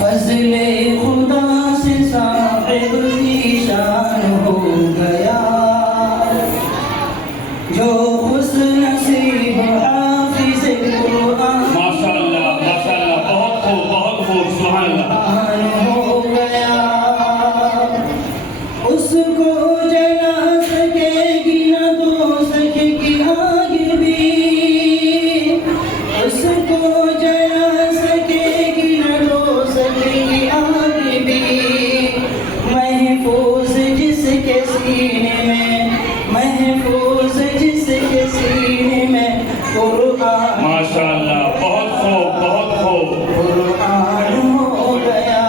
फजले खुदा से साहिब की शान हो गया, जो खुश नसीब हाफिज कुरान माशाअल्लाह, बहुत खूब, सुभान अल्लाह। हो गया। उसको जला सकेगी न दोज़ख की आग भी, उसको जला सकेगी न दोज़ख की आग भी, महफूज जिसके सीने में, महफूज जिसके सीने में कुरान, माशाअल्लाह, बहुत खूब। कुरान हो गया।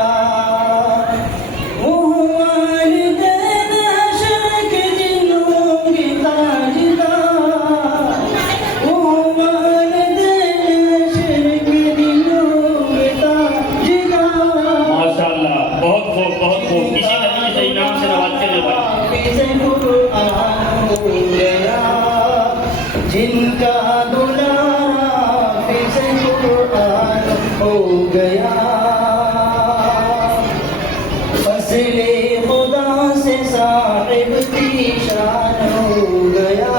वो वालिदैन हश्र के दिन होंगे ताजदार, वो वालिदैन हश्र के दिन होंगे ताजदार। माशाअल्लाह, बहुत खूब। इसी नबी से इनाम से नवाजते हैं भाई। हाफिज़ कुरान हो गया, जिनका दुलारा हाफिज़ कुरान हो गया। फज़ले खुदा से साहिब की शान हो गया।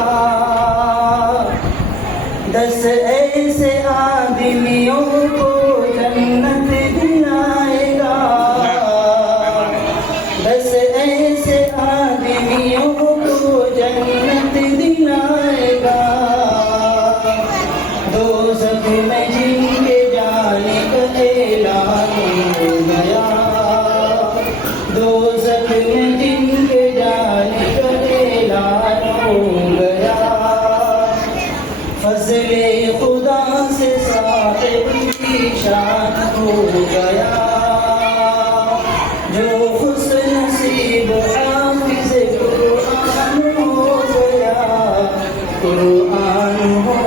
10 ऐसे आदमियों को जन्नत दिलाएगा, 10 ऐसे आदमियों को जन्नत दिलाएगा। दोज़ख में जिनके जाने का ऐलान हो गया, दोज़ख में जिनके जाने का ऐलान हो गया। फज़ले खुदा से साहिब की शान हो गया, जो खुश नसीब हाफिज़ कुरान हो गया, कुरान हो